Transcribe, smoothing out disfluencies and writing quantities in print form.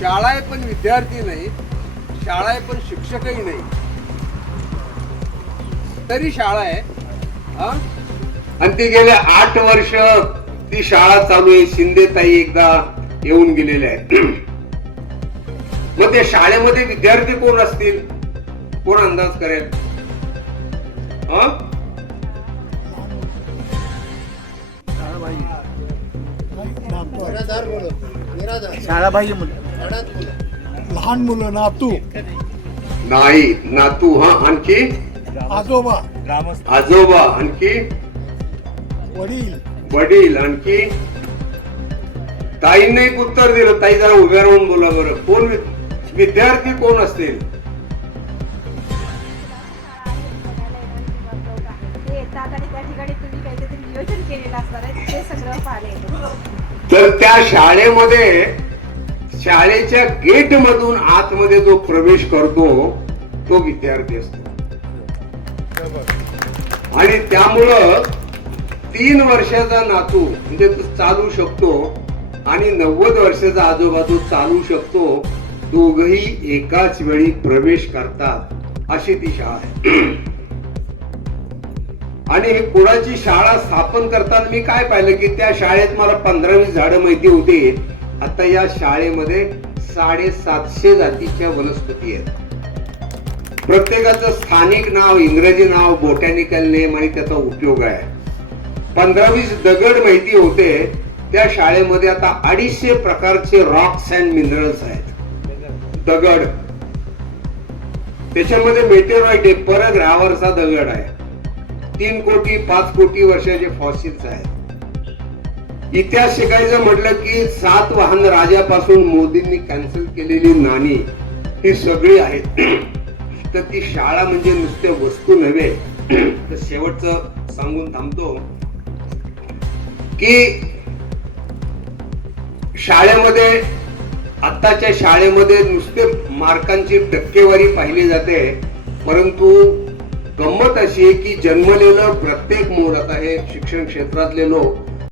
शाळा आहे पण विद्यार्थी नाही, शाळा आहे पण शिक्षकही नाही, तरी शाळा आहे. आणि ती गेले 8 वर्ष ती शाळा चालू आहे. शिंदेताई एकदा येऊन गेलेले आहेत. मग त्या शाळेमध्ये विद्यार्थी कोण असतील, कोण अंदाज करेल? शाळाबाह्य मुलं, लहान मुलं, नातू नाही, नातू. आणखी आजोबा, आजोबा, आणखी वडील, वडील, आणखी ताईने एक उत्तर दिलं. ताई जरा उभ्या राहून बोला बरं. कोण विद्यार्थी कोण असतील? तर त्या शाळेमध्ये, शाळेच्या गेट मधून आतमध्ये जो प्रवेश करतो तो विद्यार्थी असतो. आणि त्यामुळं 3 वर्षाचा नातू म्हणजे तो चालू शकतो आणि 90 वर्षाचा आजोबा तो चालू शकतो. दोघही एकाच वेळी प्रवेश करतात, अशी ती शाळा आहे. आणि कुणाची शाळा स्थापन करताना मी काय पाहिलं की त्या शाळेत मला 15-20 झाडं माहिती होती. आता या शाळेमध्ये 750 जातीच्या वनस्पती आहेत. प्रत्येकाचं स्थानिक नाव, इंग्रजी नाव, बोटॅनिकल नेम आणि त्याचा उपयोग आहे. 15-20 दगड माहिती होते. त्या शाळेमध्ये आता 250 प्रकारचे रॉक्स अँड मिनरल्स आहेत. दगड, त्याच्यामध्ये मेटेरॉइड आहे, परग्रहावरचा दगड आहे. 3 कोटी 5 कोटी वर्षाचे फॉसिल्स आहेत. इतिहास शिकायचं म्हटलं की 7वाहन राजापासून मोदींनी कॅन्सल केलेली नाणी ही सगळी आहेत. तर ती शाळा म्हणजे नुसते वस्तू नव्हे. तर शेवटचं सांगून थांबतो की शाळेमध्ये, आत्ताच्या शाळेमध्ये नुसते मार्कांची टक्केवारी पाहिली जाते, परंतु गंमत अशी आहे की जन्मलेलं प्रत्येक मूल, आता हे शिक्षण क्षेत्रातले लोक